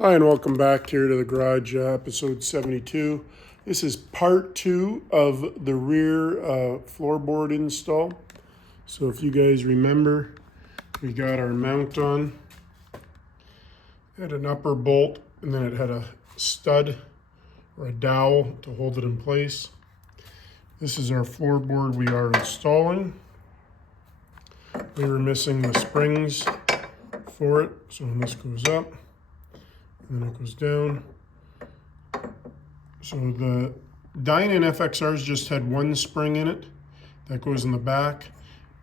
Hi, and welcome back here to the garage, episode 72. This is part 2 of the rear floorboard install. So if you guys remember, we got our mount on. It had an upper bolt, and then it had a stud or a dowel to hold it in place. This is our floorboard we are installing. We were missing the springs for it, so when this goes up, and then it goes down. So the Dynan FXRs just had one spring in it that goes in the back.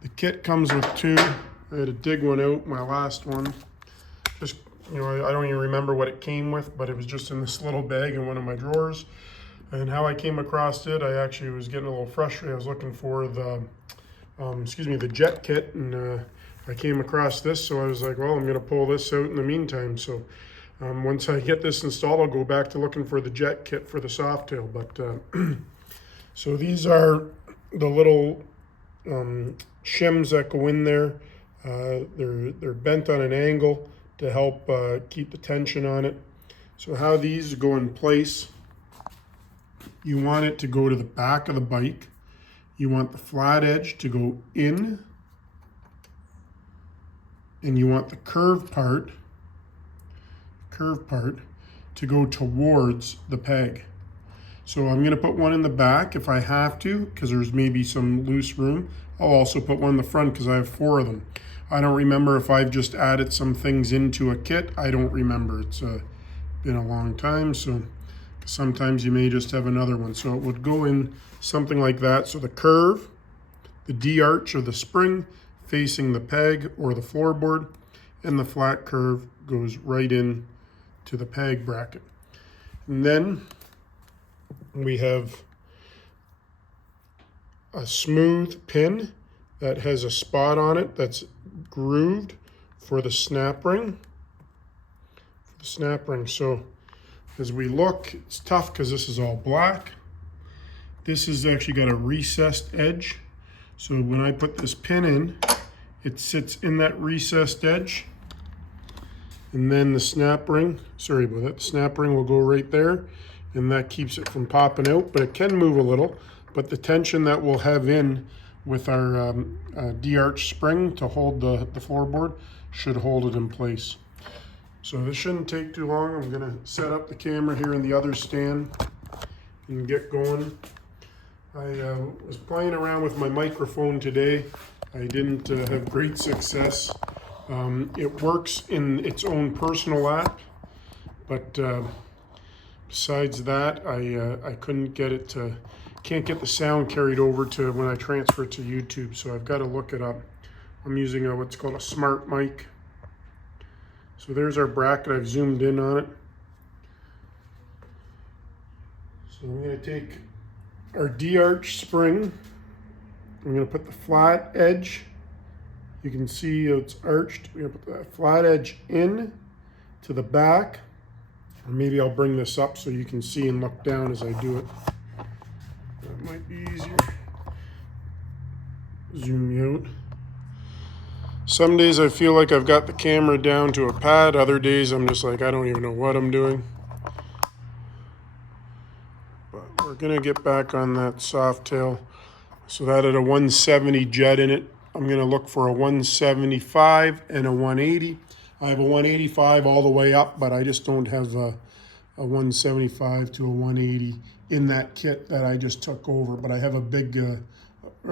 The kit comes with two. I had to dig one out, my last one. Just, I don't even remember what it came with, but it was just in this little bag in one of my drawers. And how I came across it, I actually was getting a little frustrated. I was looking for the, the jet kit, and I came across this, so I was like, well, I'm gonna pull this out in the meantime. So once I get this installed, I'll go back to looking for the jet kit for the Softail. But so these are the little shims that go in there. They're bent on an angle to help keep the tension on it. So how these go in place, you want it to go to the back of the bike. You want the flat edge to go in, and you want the curved part to go towards the peg. So I'm gonna put one in the back if I have to, because there's maybe some loose room. I'll also put one in the front because I have 4 of them. I don't remember if I've just added some things into a kit. I don't remember. It's been a long time, so sometimes you may just have another one. So it would go in something like that. So the curve, the D-arch or the spring facing the peg or the floorboard, and the flat curve goes right in to the peg bracket. And then we have a smooth pin that has a spot on it that's grooved for the snap ring. So as we look, it's tough because this is all black. This has actually got a recessed edge. So when I put this pin in, it sits in that recessed edge. And then the snap ring, sorry about that, the snap ring will go right there, and that keeps it from popping out, but it can move a little. But the tension that we'll have in with our D-arch spring to hold the floorboard should hold it in place. So this shouldn't take too long. I'm gonna set up the camera here in the other stand and get going. I was playing around with my microphone today. I didn't have great success. It works in its own personal app, but besides that, I couldn't get it to, can't get the sound carried over to when I transfer it to YouTube, so I've got to look it up. I'm using what's called a smart mic. So there's our bracket. I've zoomed in on it. So I'm going to take our D-arch spring. I'm going to put the flat edge. You can see it's arched. We're gonna put that flat edge in to the back. Or maybe I'll bring this up so you can see and look down as I do it. That might be easier. Zoom you out. Some days I feel like I've got the camera down to a pad. Other days I'm just like, I don't even know what I'm doing. But we're gonna get back on that Softail. So that had a 170 jet in it. I'm gonna look for a 175 and a 180. I have a 185 all the way up, but I just don't have a 175 to a 180 in that kit that I just took over. But I have a big, or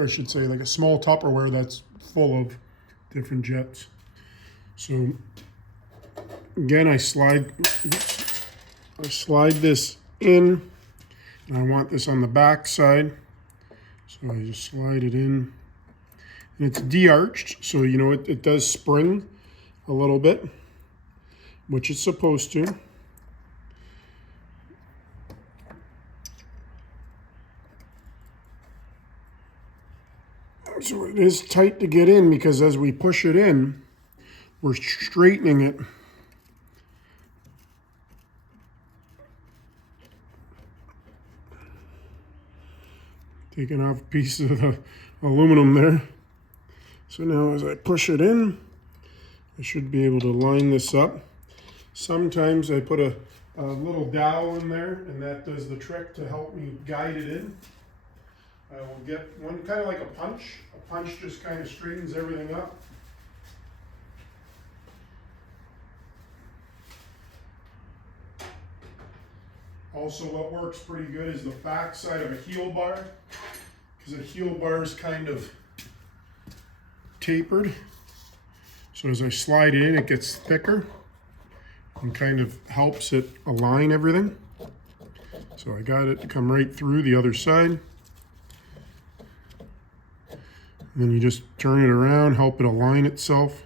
I should say like a small Tupperware that's full of different jets. So again, I slide this in, and I want this on the back side. So I just slide it in. And it's D-arched, so it does spring a little bit, which it's supposed to. So it is tight to get in because as we push it in, we're straightening it. Taking off a piece of the aluminum there. So now as I push it in, I should be able to line this up. Sometimes I put a little dowel in there, and that does the trick to help me guide it in. I will get one kind of like a punch. A punch just kind of straightens everything up. Also, what works pretty good is the back side of a heel bar, because a heel bar is kind of tapered. So as I slide it in, it gets thicker and kind of helps it align everything. So I got it to come right through the other side. And then you just turn it around, help it align itself.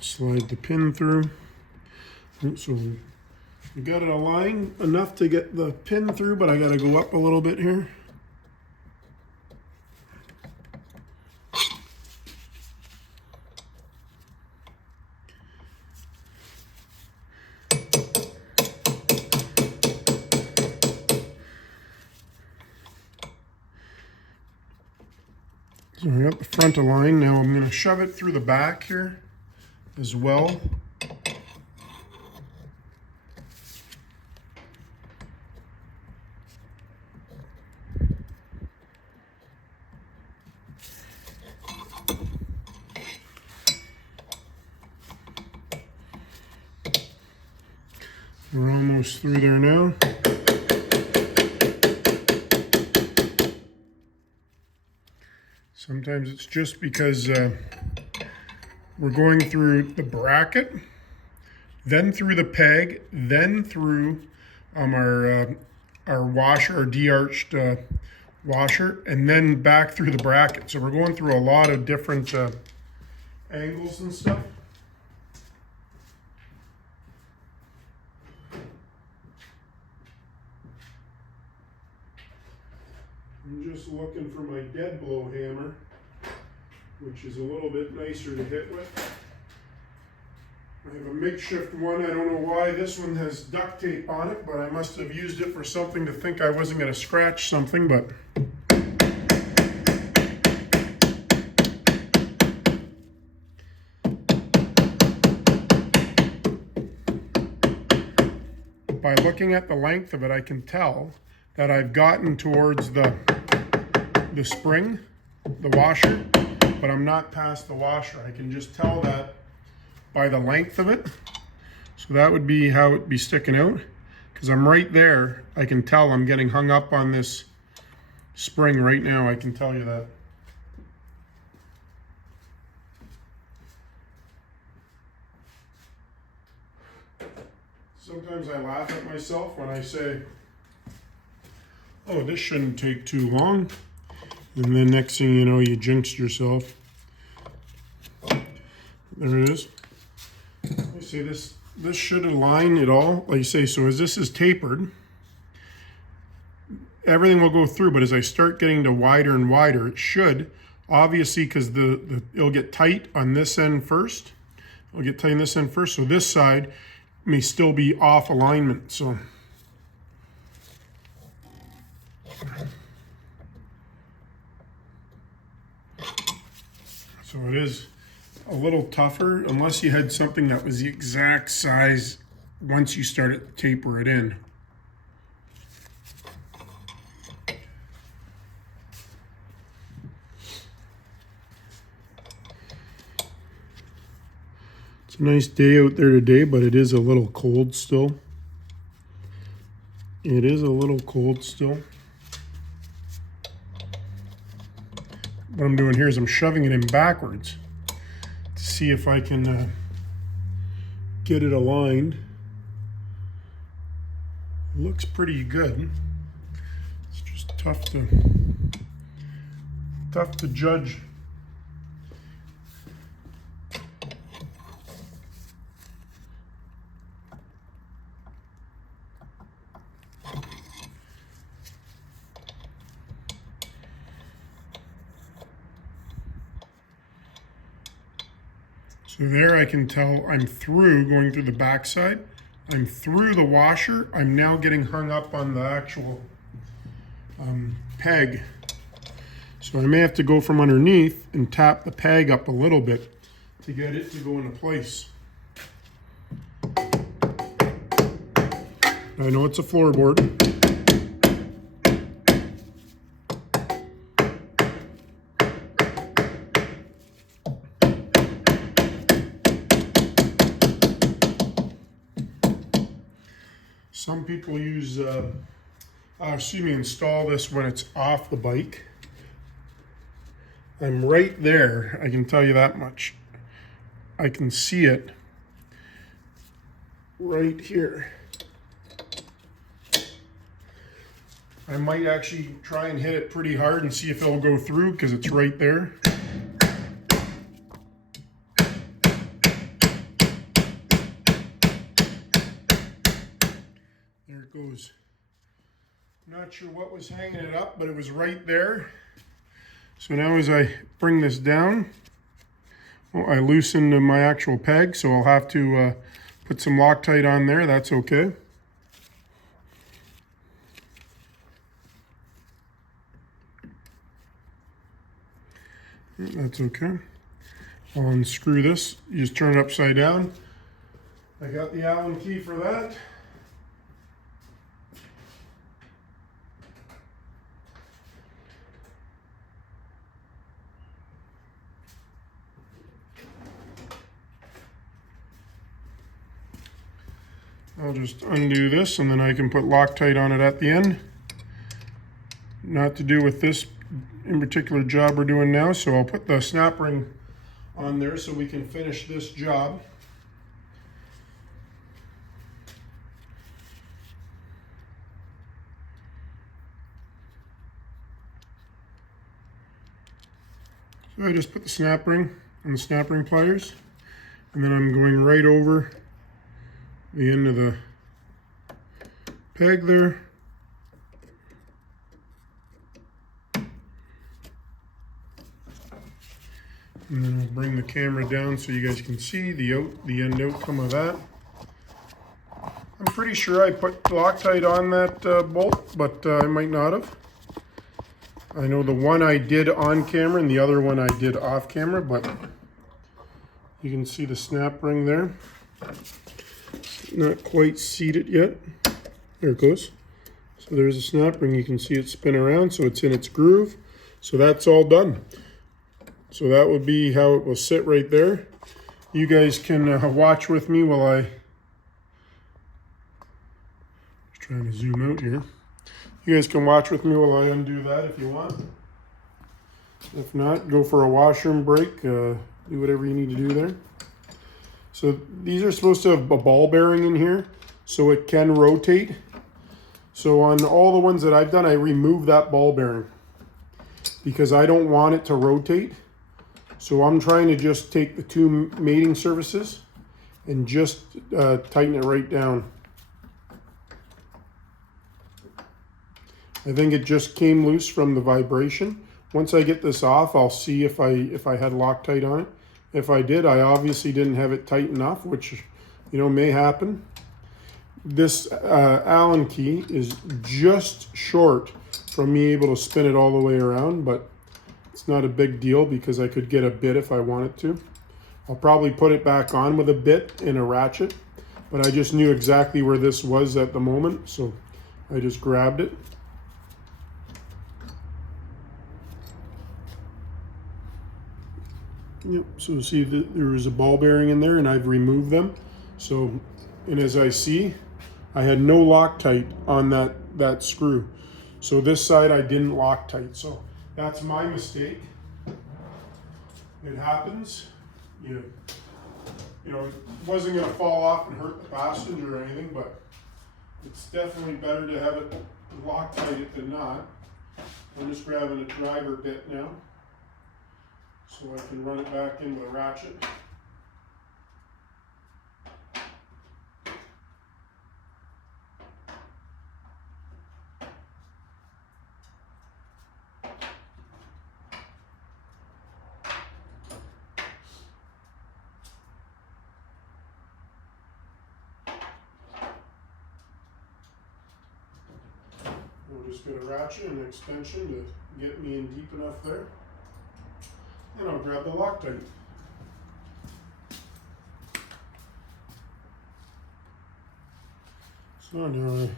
Slide the pin through. So we got it aligned enough to get the pin through, but I got to go up a little bit here. So I got the front aligned. Now I'm going to shove it through the back here as well. We're almost through there now. Sometimes it's just because we're going through the bracket, then through the peg, then through our washer, our de-arched washer, and then back through the bracket. So we're going through a lot of different angles and stuff. I'm just looking for my dead blow hammer, which is a little bit nicer to hit with. I have a makeshift one. I don't know why this one has duct tape on it, but I must have used it for something to think I wasn't going to scratch something, but by looking at the length of it, I can tell that I've gotten towards the spring, the washer, but I'm not past the washer. I can just tell that by the length of it. So that would be how it'd be sticking out, because I'm right there. I can tell I'm getting hung up on this spring right now. I can tell you that. Sometimes I laugh at myself when I say, oh, this shouldn't take too long. And then next thing you know, you jinxed yourself. There it is. You see this should align it all, like you say. So as this is tapered, everything will go through, but as I start getting to wider and wider, it should, obviously, because it'll get tight on this end first. It'll get tight on this end first, so this side may still be off alignment. So it is a little tougher unless you had something that was the exact size once you started to taper it in. It's a nice day out there today, but it is a little cold still. It is a little cold still. What I'm doing here is I'm shoving it in backwards to see if I can get it aligned. It looks pretty good. It's just tough to judge. So there I can tell I'm through, going through the backside. I'm through the washer. I'm now getting hung up on the actual peg. So I may have to go from underneath and tap the peg up a little bit to get it to go into place. I know it's a floorboard. Some people use, install this when it's off the bike. I'm right there, I can tell you that much. I can see it right here. I might actually try and hit it pretty hard and see if it'll go through because it's right there. There it goes. I'm not sure what was hanging it up, but it was right there. So now as I bring this down, well, I loosened my actual peg, so I'll have to put some Loctite on there. That's okay. That's okay. I'll unscrew this. You just turn it upside down. I got the Allen key for that. I'll just undo this and then I can put Loctite on it at the end. Not to do with this in particular job we're doing now, so I'll put the snap ring on there so we can finish this job. So I just put the snap ring on the snap ring pliers, and then I'm going right over the end of the peg there. And then I'll bring the camera down so you guys can see the end outcome of that. I'm pretty sure I put Loctite on that bolt, but I might not have. I know the one I did on camera and the other one I did off camera, but you can see the snap ring there. It's not quite seated yet. There it goes. So there's a snap ring. You can see it spin around, so it's in its groove. So that's all done. So that would be how it will sit right there. You guys can watch with me while I... Just trying to zoom out here. You guys can watch with me while I undo that if you want. If not, go for a washroom break. Do whatever you need to do there. So these are supposed to have a ball bearing in here so it can rotate. So on all the ones that I've done, I remove that ball bearing because I don't want it to rotate. So I'm trying to just take the two mating surfaces and just tighten it right down. I think it just came loose from the vibration. Once I get this off, I'll see if I had Loctite on it. If I did, I obviously didn't have it tight enough, which may happen. This Allen key is just short from me able to spin it all the way around, but it's not a big deal because I could get a bit if I wanted to. I'll probably put it back on with a bit and a ratchet, but I just knew exactly where this was at the moment, so I just grabbed it. Yep, so see that there was a ball bearing in there and I've removed them. So, and as I see, I had no Loctite on that screw. So this side I didn't Loctite. So that's my mistake. It happens. You know, it wasn't going to fall off and hurt the passenger or anything, but it's definitely better to have it Loctite than not. I'm just grabbing a driver bit now so I can run it back in with a ratchet. We'll just get a ratchet and an extension to get me in deep enough there. And I'll grab the Loctite. So now I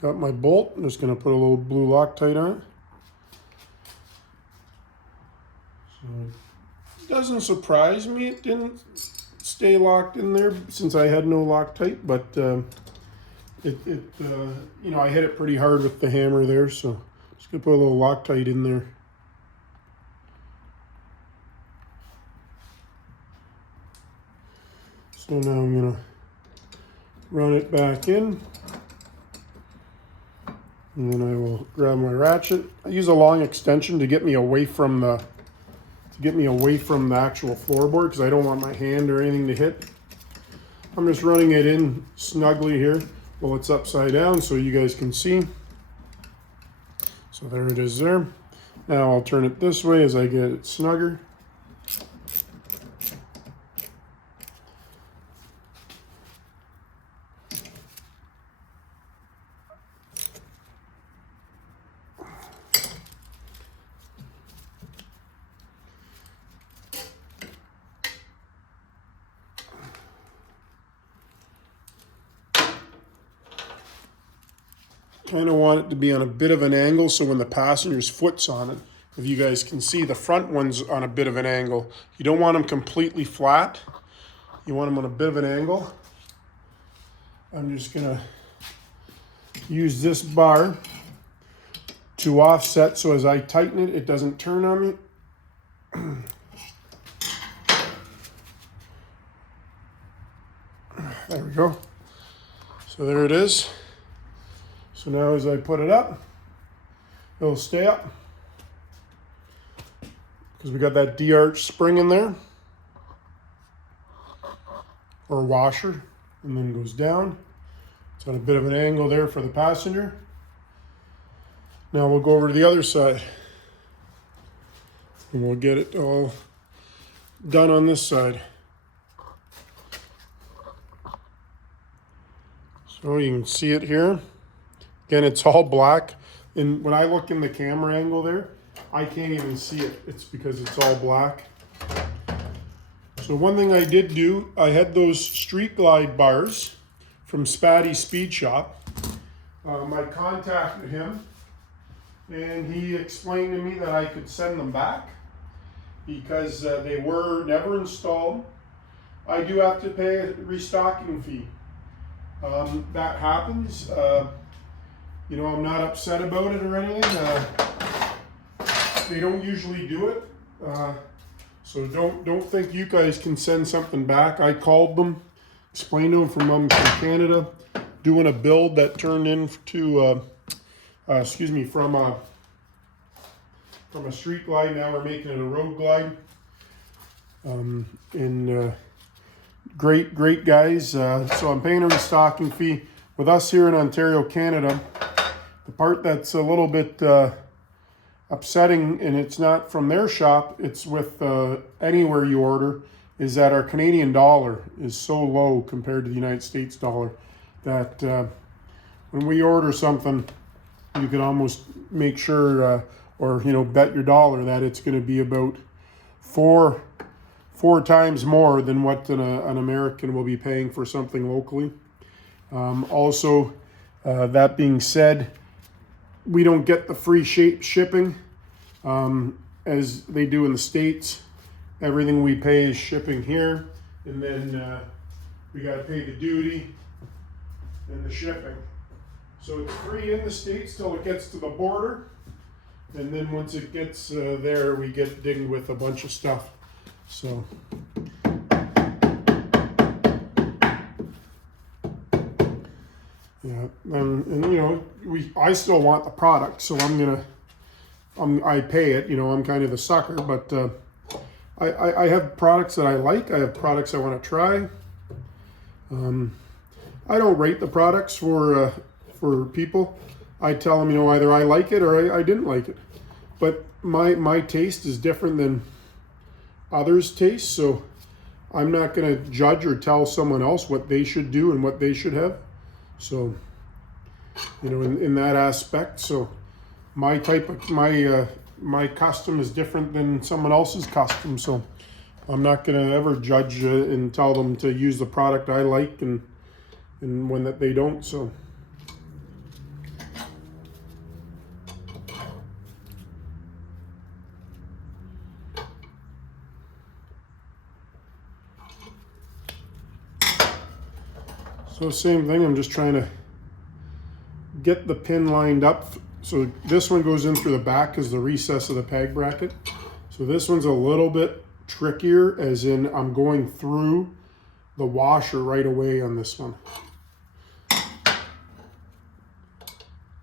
got my bolt. I'm just going to put a little blue Loctite on it. So it doesn't surprise me it didn't stay locked in there since I had no Loctite, but you know, I hit it pretty hard with the hammer there, so just gonna put a little Loctite in there. So now I'm gonna run it back in, and then I will grab my ratchet. I use a long extension to get me away from the actual floorboard because I don't want my hand or anything to hit. I'm just running it in snugly here while it's upside down so you guys can see. So there it is there. Now I'll turn it this way as I get it snugger. Kind of want it to be on a bit of an angle so when the passenger's foot's on it, if you guys can see, the front one's on a bit of an angle. You don't want them completely flat. You want them on a bit of an angle. I'm just gonna use this bar to offset so as I tighten it, it doesn't turn on me. There we go. So there it is. So now as I put it up, it'll stay up because we got that D-arch spring in there, or washer, and then goes down. It's on a bit of an angle there for the passenger. Now we'll go over to the other side and we'll get it all done on this side. So you can see it here. Again, it's all black. And when I look in the camera angle there, I can't even see it. It's because it's all black. So one thing I did do, I had those Street Glide bars from Spatty Speed Shop. I contacted him and he explained to me that I could send them back because they were never installed. I do have to pay a restocking fee. That happens. You know, I'm not upset about it or anything. They don't usually do it. So don't think you guys can send something back. I called them, explained to them from Canada, doing a build that turned into, from a Street Glide. Now we're making it a Road Glide. Great guys. So I'm paying a restocking fee. With us here in Ontario, Canada, the part that's a little bit upsetting, and it's not from their shop, it's with anywhere you order, is that our Canadian dollar is so low compared to the United States dollar that when we order something, you can almost make sure or you know, bet your dollar that it's going to be about four times more than what an American will be paying for something locally. Also, that being said, we don't get the free shipping as they do in the States. Everything we pay is shipping here, and then we got to pay the duty and the shipping. So it's free in the States till it gets to the border, and then once it gets there, we get dinged with a bunch of stuff. So. Yeah, and you know, I still want the product, so I pay it. You know, I'm kind of the sucker, but I have products that I like. I have products I want to try. I don't rate the products for people. I tell them, you know, either I like it or I didn't like it. But my taste is different than others' taste, so I'm not going to judge or tell someone else what they should do and what they should have. So, you know, in that aspect, so my type of, my custom is different than someone else's custom, so I'm not gonna ever judge and tell them to use the product I like and when that they don't, so. So same thing, I'm just trying to get the pin lined up. So this one goes in through the back because the recess of the peg bracket. So this one's a little bit trickier, as in I'm going through the washer right away on this one.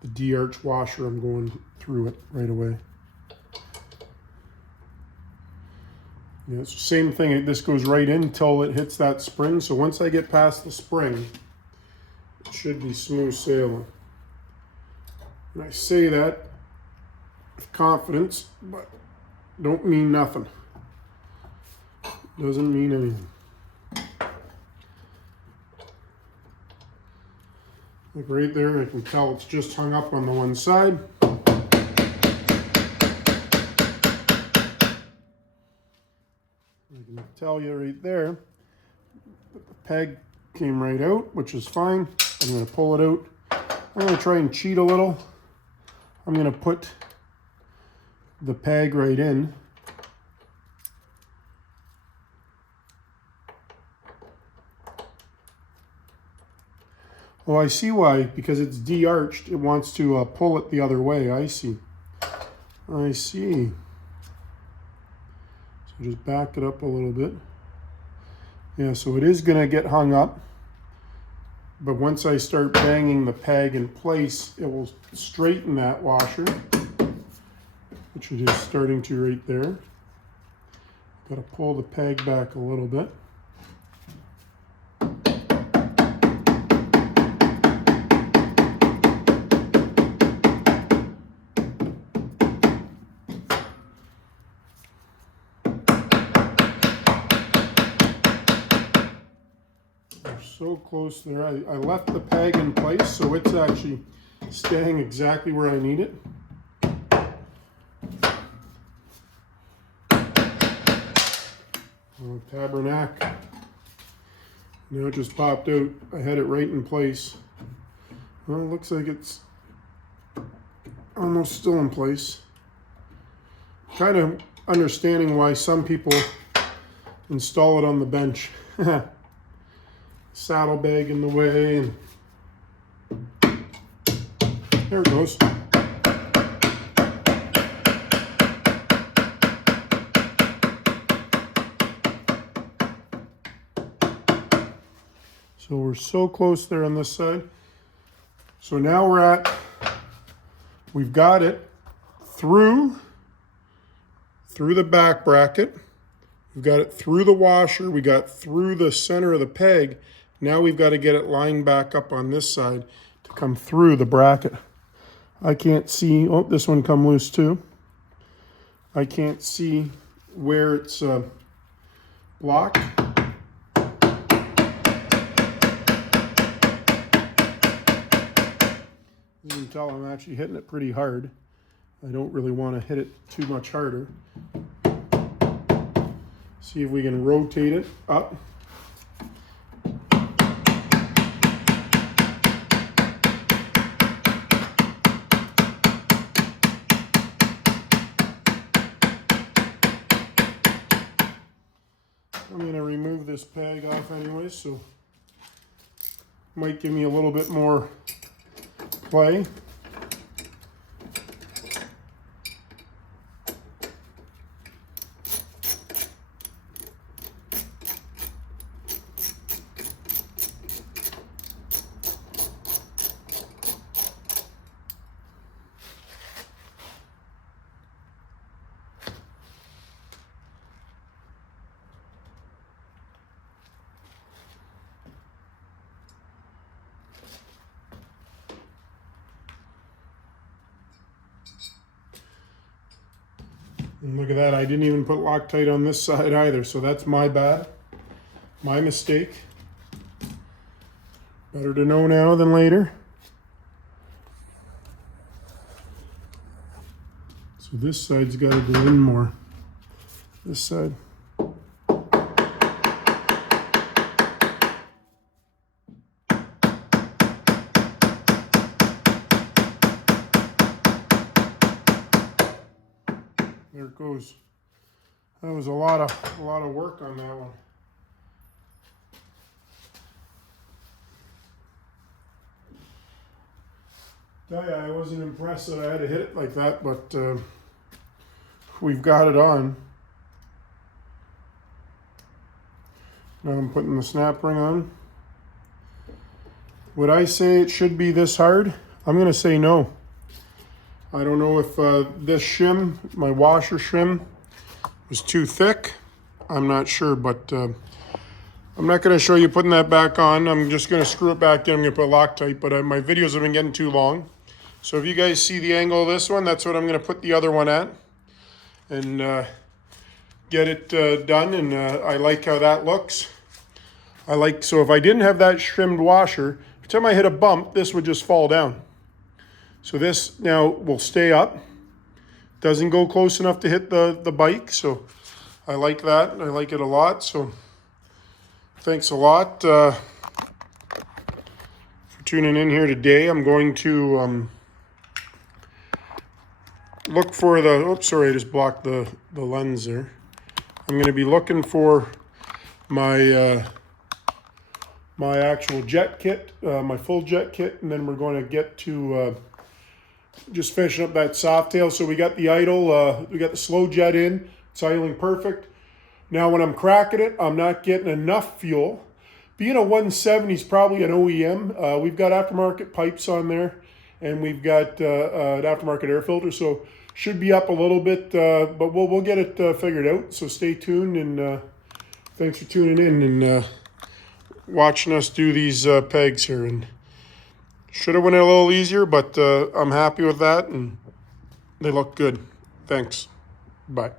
The D-arch washer, I'm going through it right away. Yeah, it's the same thing, this goes right in until it hits that spring. So once I get past the spring, it should be smooth sailing. And I say that with confidence, but don't mean nothing. Doesn't mean anything. Like right there, I can tell it's just hung up on the one side. I can tell you right there that the peg came right out, which is fine. I'm going to pull it out. I'm going to try and cheat a little. I'm going to put the peg right in. Oh, I see why. Because it's de-arched, it wants to pull it the other way. I see. I see. So just back it up a little bit. Yeah, so it is going to get hung up. But once I start banging the peg in place, it will straighten that washer, which it is starting to right there. Got to pull the peg back a little bit. So close there. I left the peg in place, so it's actually staying exactly where I need it. Oh, Tabernacle. Now it just popped out. I had it right in place. Well, it looks like it's almost still in place. Kind of understanding why some people install it on the bench. Saddlebag in the way, and there it goes. So we're so close there on this side. So now we've got it through the back bracket. We've got it through the washer. We got through the center of the peg. Now we've got to get it lined back up on this side to come through the bracket. I can't see, oh, this one come loose too. I can't see where it's blocked. You can tell I'm actually hitting it pretty hard. I don't really want to hit it too much harder. See if we can rotate it up. I'm going to remove this peg off anyway, so might give me a little bit more play. And look at that, I didn't even put Loctite on this side either, so that's my bad, my mistake. Better to know now than later. So this side's got to go in more. This side. There it goes. That was a lot of work on that one. Tell ya, I wasn't impressed that I had to hit it like that, but we've got it on. Now I'm putting the snap ring on. Would I say it should be this hard? I'm gonna say no. I don't know if this shim, my washer shim, was too thick. I'm not sure, but I'm not gonna show you putting that back on. I'm just gonna screw it back in. I'm gonna put Loctite, but my videos have been getting too long. So if you guys see the angle of this one, that's what I'm gonna put the other one at. And get it done, and I like how that looks. So if I didn't have that shimmed washer, every time I hit a bump, this would just fall down. So this now will stay up. Doesn't go close enough to hit the bike, so I like that. I like it a lot, so thanks a lot for tuning in here today. I'm going to look for the, oops, sorry, I just blocked the lens there. I'm going to be looking for my my actual jet kit, my full jet kit, and then we're going to get to just finishing up that Softail. So we got the idle, we got the slow jet in, it's idling perfect. Now when I'm cracking it, I'm not getting enough fuel. Being a 170 is probably an OEM. We've got aftermarket pipes on there, and we've got an aftermarket air filter, so should be up a little bit, but we'll get it figured out. So stay tuned, and thanks for tuning in and watching us do these pegs here. And should have went a little easier, but I'm happy with that, and they look good. Thanks. Bye.